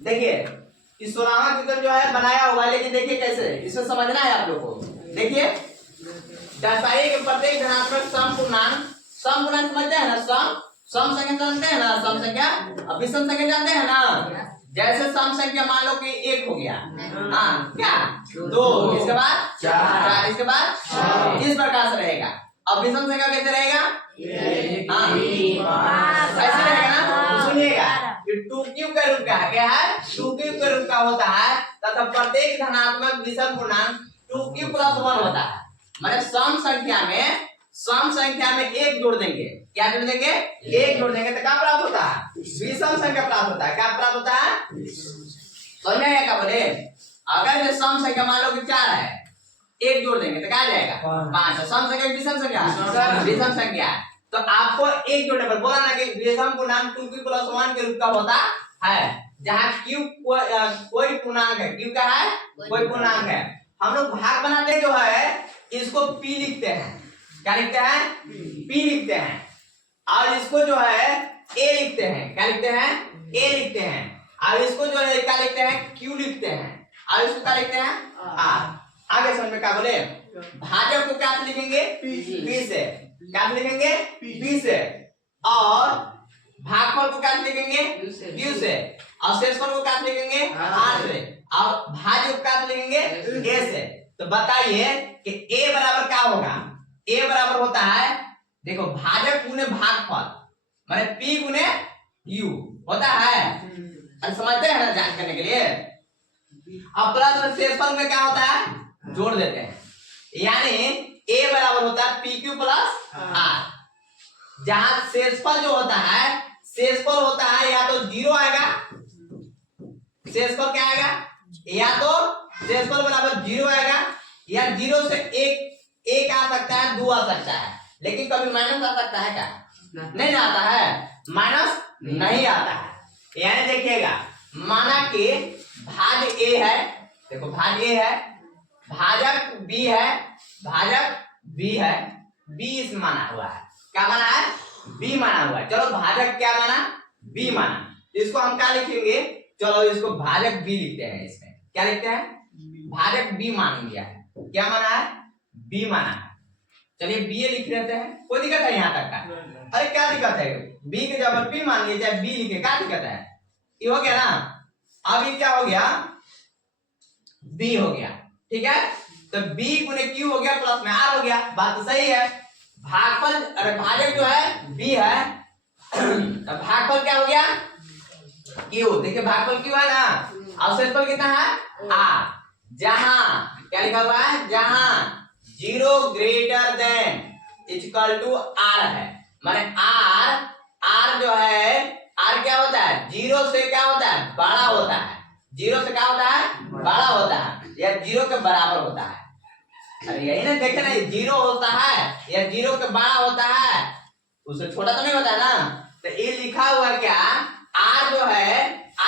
देखिए इस 16वां त्रिकोण जो है बनाया हुआ है, लेकिन देखिए कैसे इसमें समझना है आप लोग को। देखिए दर्शाइए कि प्रत्येक धनात्मक समपूर्णांक समझते हैं ना, सम संख्या जानते हैं ना, सम संख्या और विषम संख्या जानते हैं ना। जैसे सम संख्या मान लो कि 1 हो गया, हाँ क्या 2, इसके बाद 4, इसके बाद इस प्रकार से रहेगा। अब विषम संख्या कैसे रहेगा, ऐसे रहेगा ना। सुनिएगा 2q का रूप का है, क्या है 2q का रूप का होता है तथा प्रत्येक धनात्मक विषम पूर्णांक 2q + 1 होता है। मतलब सम संख्या में 1 जोड़ देंगे, क्या जोड़ देंगे 1 जोड़ देंगे तो क्या प्राप्त होता है, विषम संख्या प्राप्त होता है। क्या प्राप्त होता है समझ आएगा क्या बोले। अगर जो सम संख्या मान लो कि 4 है, 1 जोड़ देंगे तो क्या आ जाएगा 5। सम संख्या विषम संख्या तो आपको 1 जोड़ने पर बोला ना कि विषम पूर्णांक 2q + 1 के रूप का होता है, जहां q कोई पूर्णांक है, q का है कोई पूर्णांक है। हम लोग भाग बनाते जो है इसको p लिखते हैं, क्या लिखते हैं p लिखते हैं, और इसको जो है a लिखते हैं, क्या लिखते हैं a लिखते हैं, और इसको जो है क्या लिखते हैं q लिखते हैं, और इसको क्या लिखते हैं r। आगे समझ में क्या बोले। भाजक को क्या से लिखेंगे p से, क्या से लिखेंगे p से, और भागफल को क्या से लिखेंगे q से, और शेषफल को क्या से लिखेंगे r से, और भाज्य को क्या से लिखेंगे a से। तो बताइए कि a बराबर क्या होगा, a बराबर होता है देखो भाजक गुने भागफल माने p गुने u होता है। अरे समझते हैं ना जांच करने के लिए। अब प्लस शेषफल में क्या होता है जोड़ देते हैं, यानी a बराबर होता है pq + r। जहां शेषफल जो होता है, शेषफल होता है या तो 0 आएगा, शेषफल क्या आएगा, या तो शेषफल बराबर 0 आएगा, या 0 से 1 आ सकता है, 2 आ सकता है, लेकिन कभी माइनस आ सकता है क्या, नहीं आता है, माइनस नहीं आता है। यानी देखिएगा माना कि भाज a है, देखो भाज a है, भाजक b है, भाजक b है, b इस माना हुआ है, क्या माना है b माना हुआ है। चलो भाजक क्या माना b माना, इसको हम क्या लिखेंगे, चलो इसको भाजक b लिखते हैं। इसमें क्या लिखते हैं भाजक b मान लिया है, क्या माना है b माना है। चलिए b लिख लेते हैं, कोई दिक्कत है यहाँ तक का, अरे क्या दिक्कत है, b के जगह p मान लिए चाहे b लिखे, क्या दिक्कत है, ये हो गया ना। अब ये क्या हो गया b हो गया, ठीक है। तो b गुने q हो गया प्लस में r हो गया, बात तो सही है। भागफल अरे भाजक जो है b है, तो भागफल क्या हो गया q, देखिए भागफल q है ना, और शेषफल कितना है r। जहां क्या लिखा हुआ है, जहां 0 greater than equal to r है, माने r जो है r क्या होता है 0 से क्या होता है बड़ा होता है, 0 से क्या होता है बड़ा होता है, या 0 के बराबर होता है। अरे यही ना देखे ना, 0 होता है या 0 के बड़ा होता है, उससे छोटा तो नहीं होता है ना। तो ये लिखा हुआ क्या r जो है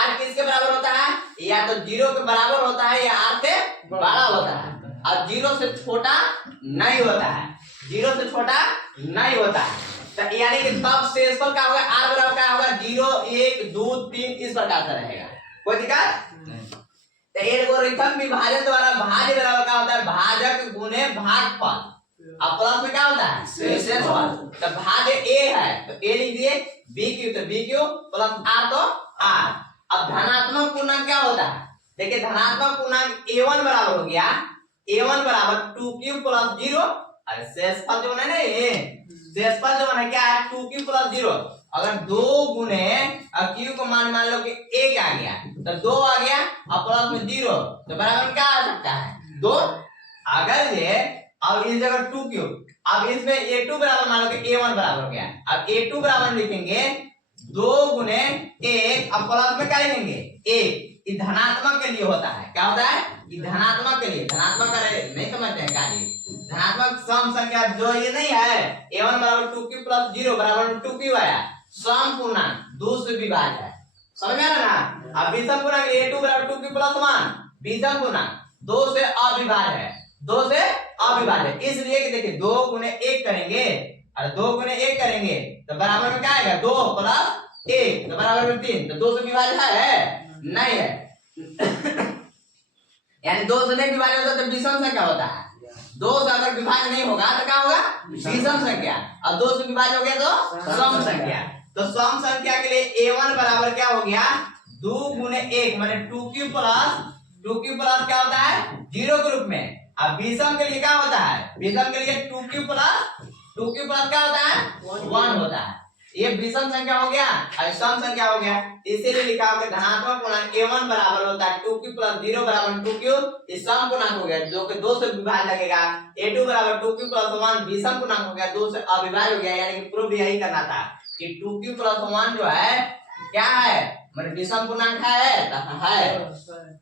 r किसके बराबर होता है, या तो 0 के बराबर होता है या r से बड़ा होता है, और 0 से छोटा नहीं होता है, 0 से छोटा नहीं होता है। तो यानी कि तब शेषफल क्या होगा r बराबर क्या होगा 0 1 2 3 इस प्रकार से रहेगा, कोई दिक्कत। तो एल्गोरिथम विभाजन द्वारा भाज्य बराबर क्या होता है भाजक गुने भागफल, अब प्लस में क्या होता है शेषफल। तो भाज्य a है तो a लिख दिए, bq तो bq प्लस r तो r। अब धनात्मक पूर्णांक क्या होता है, देखिए धनात्मक पूर्णांक a1 बराबर हो गया, a1 बराबर 2q + 0, अरे शेषफल जो है ना, शेषफल जो है क्या है 2q + 0। अगर 2 गुने अब q को मान लो कि 1 आ गया तो 2 आ गया, और प्लस में 0 तो बराबर में क्या आ सकता है 2। अगर ये अब इस जगह 2q, अब इसमें a2 बराबर मान लो कि a1 बराबर हो गया, अब a2 बराबर लिखेंगे 2 गुने 1, अब प्लस में क्या लिखेंगे 1। ये धनात्मक के लिए होता है, क्या होता है ये धनात्मक के लिए, धनात्मक करे नहीं समझते हैं क्या ये धनात्मक सम संख्या जो ये नहीं है a1 बराबर 2q + 0 बराबर 2q आया, सम पूर्णांक 2 से विभाज्य है, समझ में आ रहा ना। अब विषम पूर्णांक a2 बराबर 2q + 1, विषम पूर्णांक 2 से अविभाज्य है, 2 से अविभाज्य है, इसलिए कि देखिए 2 गुने 1 करेंगे, और 2 गुने 1 करेंगे तो बराबर में क्या आएगा 2 + 1 तो बराबर में 3, तो 2 से विभाज्य है नहीं है। यानी दो से नहीं विभाज्य होता तो विषम संख्या होता है। दो से अगर विभाज्य नहीं होगा तो क्या होगा? विषम संख्या। और दो से विभाज्य हो गया तो सम संख्या। तो सम संख्या के लिए a1 बराबर क्या हो गया? 2 गुने 1 माने 2q प्लस क्या होता है? 0 के रूप में। अब विषम के लिए क्या होता है? विषम के लिए 2q प्लस क्या होता है? 1 होता है। ये विषम संख्या हो गया और सम संख्या हो गया। इसीलिए लिखा होगा धनात्मक पूर्णांक a1 बराबर होता है 2q प्लस 0 बराबर 2q। ये सम पूर्णांक हो गया जो कि 2 से विभाज्य लगेगा। a2 बराबर 2q प्लस 1 विषम पूर्णांक हो गया, 2 से अविभाज्य हो गया। यानी कि प्रूफ यही करना था कि 2q प्लस 1 जो है क्या है? मतलब विषम पूर्णांक है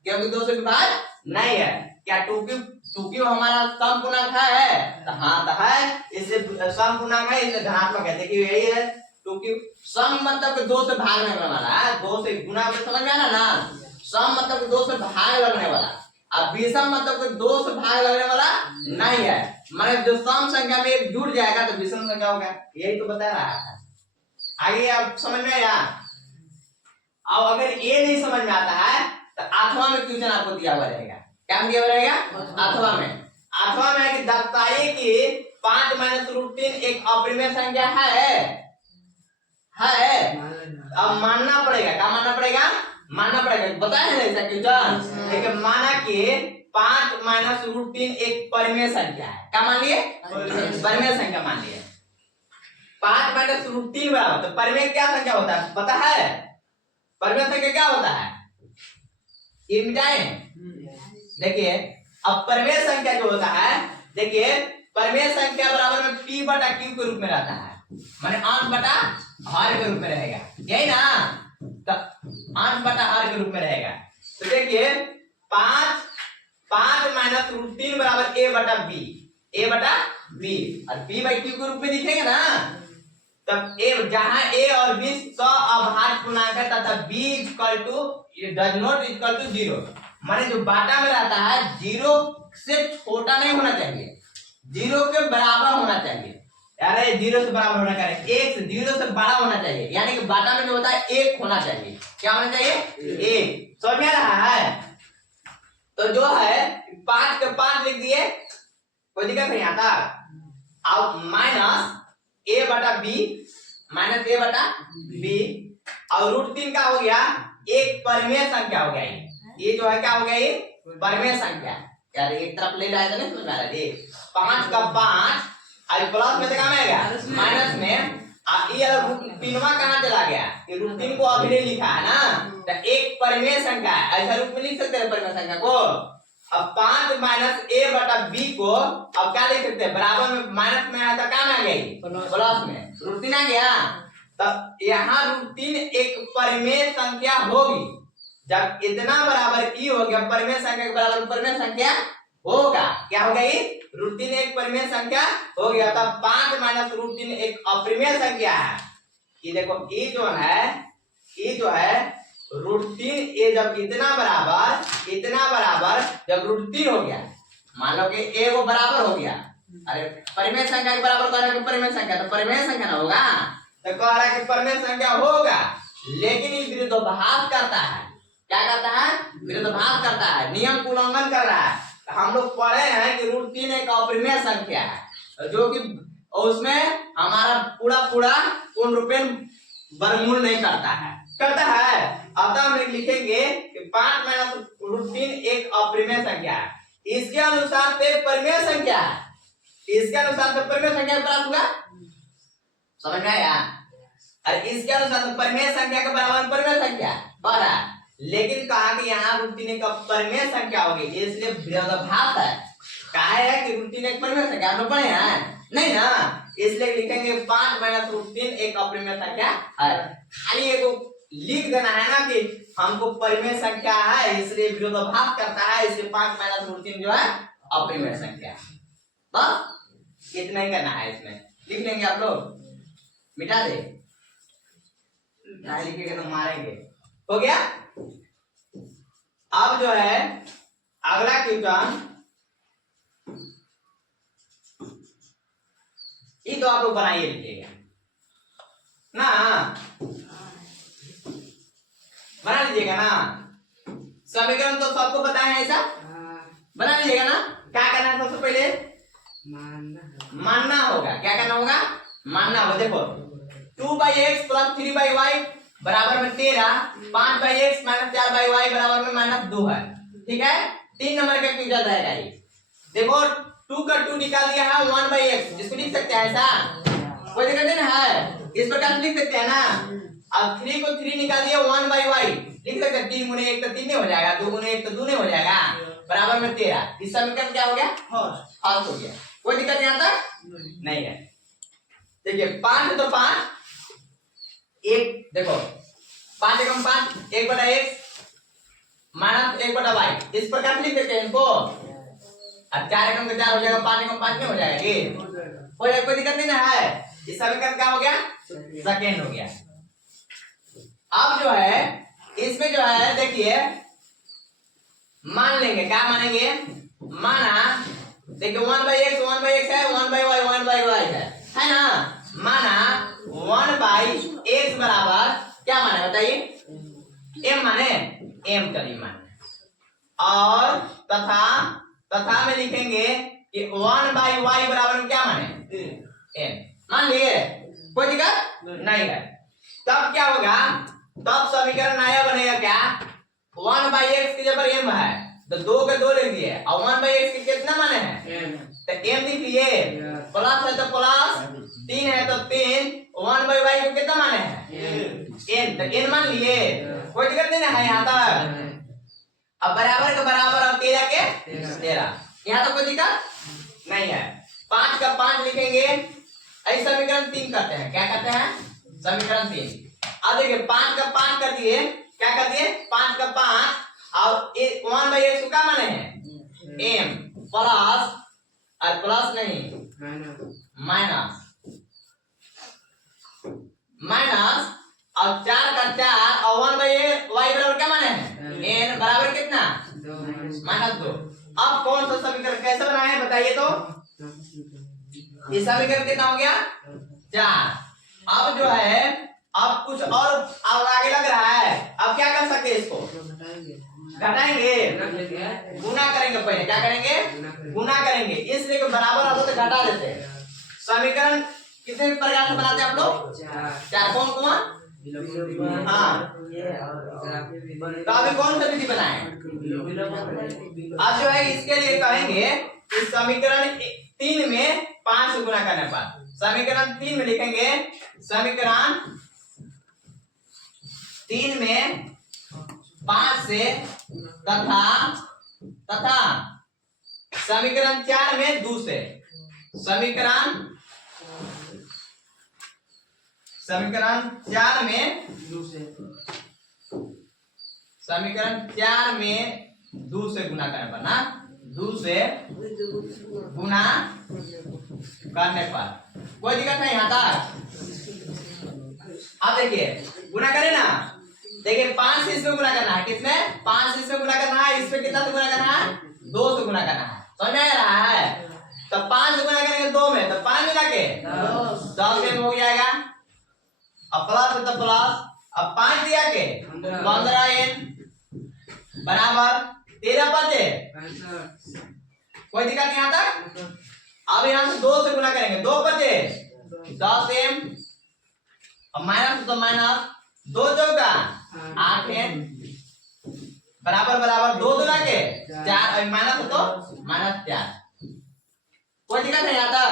क्योंकि 2 से विभाज्य नहीं है। क्या 2q हमारा सम पूर्णांक है? तो हाँ तो है, इससे सम पूर्णांक है, इसलिए धनात्मक है। देखिए यही है 2q। सम मतलब कि 2 से भाग लगने वाला है, 2 से गुना में समझ में आ रहा ना? सम मतलब कि 2 से भाग लगने वाला। अब विषम मतलब कि 2 से भाग लगने वाला नहीं है। मतलब जो सम संख्या में एक जुड़ जाएगा तो विषम संख्या होगा। यही तो बता रहा था। आगे आप समझ में आया? अब अगर ये नहीं समझ में आता है तो अथवा में क्वेश्चन आपको दिया हुआ रहेगा। क्या दिया हुआ रहेगा? अथवा में है कि दर्शाइए कि 5 माइनस रूट 3 एक अपरिमेय संख्या है। अब मानना पड़ेगा। क्या मानना पड़ेगा? मानना पड़ेगा। बताए ना ऐसा क्वेश्चन। लेकिन माना कि 5 माइनस रूट 3 एक परिमेय संख्या है। क्या मान लिए? परिमेय संख्या मान लिए। 5 माइनस रूट 3 बराबर तो परिमेय क्या संख्या होता है पता है? परिमेय संख्या क्या होता है? ये मिटाए। देखिए अब परिमेय संख्या जो होता है, देखिए परिमेय संख्या बराबर में p बटा q के रूप में रहता है। माने अंश बटा हर के रूप में रहेगा, यही ना? तो अंश बटा हर के रूप में रहेगा। तो देखिए 5 माइनस रूट 3 बराबर a बटा b और p बाई q के रूप में दिखेगा ना? तब a जहां a और b अभाज्य पूर्णांक है तथा b does not equal to 0। माने जो बाटा में रहता है 0 से छोटा नहीं होना चाहिए, 0 के बराबर होना चाहिए। यार 0 से बराबर होना चाहिए, 1 से 0 से बड़ा होना चाहिए। यानी कि बाटा में जो होता है 1 होना चाहिए। क्या होना चाहिए? 1। समझ में रहा है? तो जो है 5 के 5 लिख दिए, कोई दिक्कत नहीं आता। अब माइनस a बटा b और रूट 3 का हो गया एक परिमेय संख्या हो गया। ये जो है क्या हो गया? ये परिमेय संख्या। यार एक तरफ ले जाए तो नहीं समझ में आ रहा है? 5 का 5 और प्लस में से कहाँ आएगा? माइनस में। ये रूट 3वां कहाँ चला गया? ये रूट 3 को अभी नहीं लिखा है ना, तो एक परिमेय संख्या है। ऐसा रूप में लिख सकते हैं परिमेय संख्या को। अब 5 माइनस a बटा b को अब क्या लिख सकते हैं? बराबर में माइनस में आया था, कहाँ आ गई? प्लस में। रूट 3 आ गया। तब यहाँ रूट 3 एक परिमेय संख्या होगी। जब इतना बराबर ई हो गया, परिमेय संख्या के बराबर परिमेय संख्या होगा। क्या होगा? ये रूट 3 एक परिमेय संख्या हो गया। तब 5 माइनस रूट 3 एक अपरिमेय संख्या है। ये देखो ये जो है रूट 3 ये जब इतना बराबर जब रूट 3 हो गया, मान लो कि a वो बराबर हो गया। अरे परिमेय संख्या के बराबर कह रहा है कि परिमेय संख्या, तो परिमेय संख्या ना होगा। तो कह रहा है कि परिमेय संख्या होगा, लेकिन ये विरोधाभास करता है। क्या करता है? विरोधाभास करता है, नियम का उल्लंघन कर रहा है। हम लोग पढ़े हैं कि रूट 3 एक अपरिमेय संख्या है, जो कि उसमें हमारा पूरा पूर्ण रूपेण वर्गमूल नहीं करता है। अतः हम लिखेंगे कि 5 माइनस रूट 3 एक अपरिमेय संख्या है। इसके अनुसार से परिमेय संख्या है। प्राप्त हुआ। समझ में आया? और इसके अनुसार परिमेय संख्या के बराबर परिमेय संख्या बड़ा, लेकिन कहा कि यहाँ रूट 3 एक परिमेय संख्या होगी, इसलिए विरोधाभास है। कहा है कि रूट 3 एक परिमेय संख्या, हम लोग पढ़े हैं नहीं ना? इसलिए लिखेंगे 5 माइनस रूट 3 एक अपरिमेय संख्या है। खाली एक लिख देना है ना कि हमको परिमेय संख्या है, इसलिए विरोधाभास करता है, इसलिए 5 माइनस रूट 3 जो है अपरिमेय संख्या। बस इतना ही करना है। इसमें लिख लेंगे आप लोग, मिटा दे, नहीं लिखेंगे तो मारेंगे। हो गया? अब जो है अगला क्वेश्चन, ये तो आप लोग बनाइए, लिखिएगा ना, बना लीजिएगा ना। समीकरण तो सबको पता है ऐसा, बना लीजिएगा ना। क्या करना है सबसे पहले, मानना होगा। क्या करना होगा, मानना होगा। देखो 2/x प्लस 3/y बराबर में 13, 5/x माइनस 4/y बराबर में -2 है। ठीक है, 3 नंबर का क्वेश्चन रहेगा ये। देखो 2 का 2 निकाल दिया है 1/x, जिसको लिख सकते हैं ऐसा, कोई दिक्कत नहीं है, इस प्रकार से लिख सकते हैं ना। अब 3 को 3 निकाल दिया 1/y लिख सकते हैं, 3 गुने 1 तो 3 नहीं हो जाएगा, 2 गुने 1 तो 2 नहीं हो जाएगा, बराबर में 13। इस समीकरण क्या हो गया, हल हो गया। कोई दिक्कत यहाँ तक नहीं है। देखिए 5 तो 5, एक देखो 5 एकम 5, 1/x माइनस 1/y, इस प्रकार से लिख देते हैं इनको। अब 4 एकम 4 हो जाएगा, 5 एकम 5 में हो जाएगा ये, कोई दिक्कत नहीं ना है। इस समीकरण क्या हो गया, सेकंड हो गया। अब जो है इसमें जो है देखिए मान लेंगे, क्या मानेंगे, माना देखिए 1/x है, 1/y है ना। माना 1/x बराबर क्या माने बताइए, m माने, m चलिए माने, और तथा में लिखेंगे कि 1/y बराबर में क्या माने, m मान लिए, कोई दिक्कत नहीं है। तब क्या होगा, तब समीकरण नया बनेगा क्या, 1/x की जगह m है तो 2 के 2 लिख दिए, और 1/x के कितना माने हैं, तो m लिख लिए, प्लस है तो प्लस, 3 है तो 3, 1/y को कितना माने हैं, n, तो n मान लिए, कोई दिक्कत नहीं है यहाँ तक। अब बराबर के बराबर, और 13 के 13, यहाँ तक कोई दिक्कत नहीं है। 5 का 5 लिखेंगे, ऐसे समीकरण 3 करते हैं, क्या करते हैं, समीकरण 3। अब देखिए 5 का 5 कर दिए, क्या कर दिए, 5 का 5, और 1/x क्या माने हैं, m प्लस, और प्लस नहीं माइनस, और 4 का 4, और 1/y बराबर क्या माने हैं, n बराबर कितना, -2। अब कौन सा समीकरण कैसे बनाए हैं बताइए तो, इस समीकरण कितना हो गया, 4। अब जो है, अब कुछ और अब आगे लग रहा है, अब क्या कर सकते हैं, इसको घटाएंगे, गुना करेंगे, पहले क्या करेंगे, गुना करेंगे, इसलिए बराबर आप तो घटा देते हैं। समीकरण कितने प्रकार से बनाते हैं आप लोग, 4, कौन, हाँ, तो अभी कौन सा विधि बनाए, अब जो है इसके लिए कहेंगे इस समीकरण 3 में 5 से गुना करने पर, समीकरण 3 में लिखेंगे, समीकरण 3 में 5 से, तथा समीकरण 4 में 2 से, समीकरण 4 में 2 से, समीकरण 4 में 2 से गुना करने पर ना, 2 से गुना करने पर कोई दिक्कत नहीं आता। अब देखिए गुना करें ना, देखिए 5 से इसमें गुना करना है, किसमें, 5 से इसमें गुना करना है, इसमें कितना से गुना करना है, 2 से गुना करना है, समझ में आ रहा है। तो 5 से गुना करेंगे 2 में, तो 5 मिला के 10 में हो जाएगा, अब प्लस है तो प्लस, अब 5 दिया के 15n बराबर 13 बचे, कोई दिक्कत नहीं आता। अब यहाँ से 2 से गुना करेंगे, 2 बचे 10m, अब माइनस तो माइनस, 2 चौका 8n बराबर 2 दूना के 4, माइनस तो -4, कोई दिक्कत नहीं आता।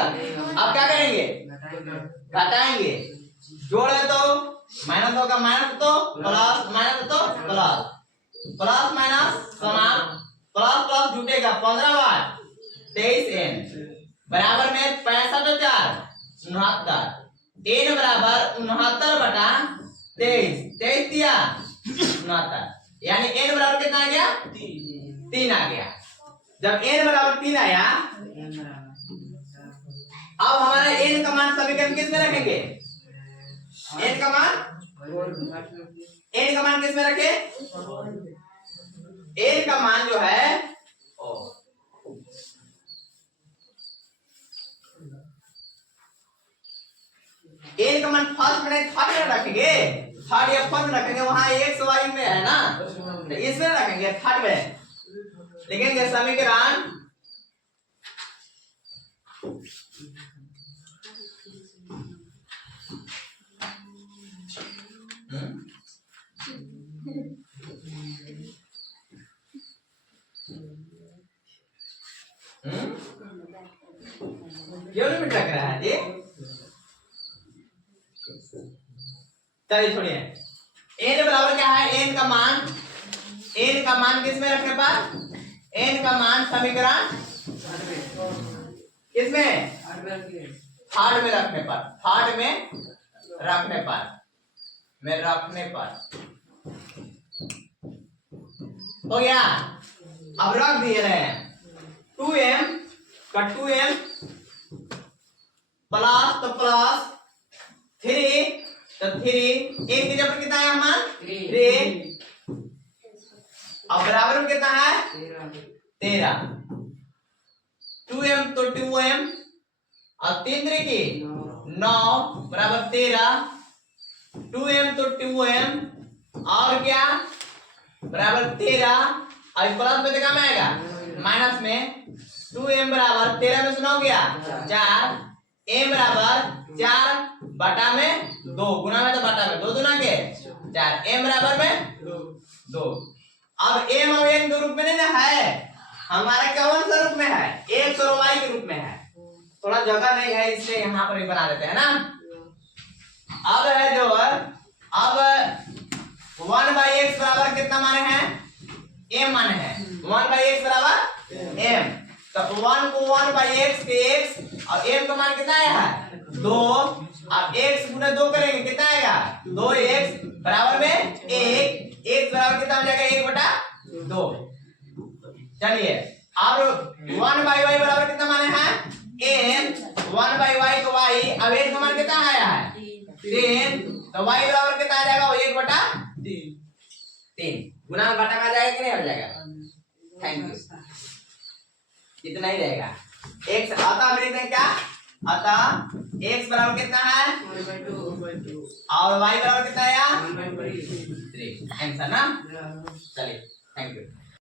अब क्या करेंगे, घटाएंगे, जोड़े तो माइनस होगा, माइनस तो प्लस, माइनस तो प्लस, प्लस माइनस समान, प्लस प्लस जुटेगा, 15 बार 23n बराबर में 65 और 4 69, n बराबर 69/23, 23 दिया 69, यानी n बराबर कितना आ गया, 3 आ गया। जब n बराबर 3 आया, अब हमारा n का मान समीकरण किस में रखेंगे, n का मान किस में रखे, n का मान जो है n का मान फर्स्ट में रखेंगे, थर्ड या फोर्थ में रखेंगे, वहां एक्स वाई में है ना, तो इसमें रखेंगे थर्ड में, लिखेंगे समीकरण क्यों लिमिट रख रहा है जी? चलिए छोड़िए, n बराबर क्या है, n का मान किसमें रखने पर, n का मान समीकरण किसमें, थर्ड में रखने पर हो गया। अब रख दिए रहे 2m का 2m प्लस तो प्लस 3 तो 3 एक की जगह कितना है मान 3, अब बराबर में कितना है 13, 2m तो 2m और 3 3 की 9 बराबर 13, 2m तो 2m और क्या बराबर 13, और प्लस में देखा में आएगा माइनस में 2m बराबर 13 में सुना हो गया 4, m बराबर 4 बटा में 2, गुना में तो बटा में 2 दुना के 4, m बराबर में 2। अब m और n के रूप में नहीं ना है, हमारा कौन सा रूप में है, x और y के रूप में है, थोड़ा जगह नहीं है इसलिए यहाँ पर ही बना देते हैं ना। अब है जो अब 1/x बराबर कितना माने हैं, m माने हैं, 1/x बराबर m, तो 1 को 1/x के x और m का मान कितना आया है 2, अब x गुना 2 करेंगे कितना आएगा 2x बराबर में 1, x बराबर कितना हो जाएगा 1/2। चलिए अब 1/y बराबर कितना माने हैं n, 1/y को y, अब n का मान कितना आया है 3, तो y बराबर कितना आ जाएगा 1/3, गुना में बटा में आ जाएगा कि नहीं हो जाएगा, थैंक यू, इतना ही रहेगा। x अतः हम लिखते हैं क्या, अतः x बराबर कितना है 1/2 और y बराबर कितना आया 1/3 3, आंसर ना। चलिए थैंक यू।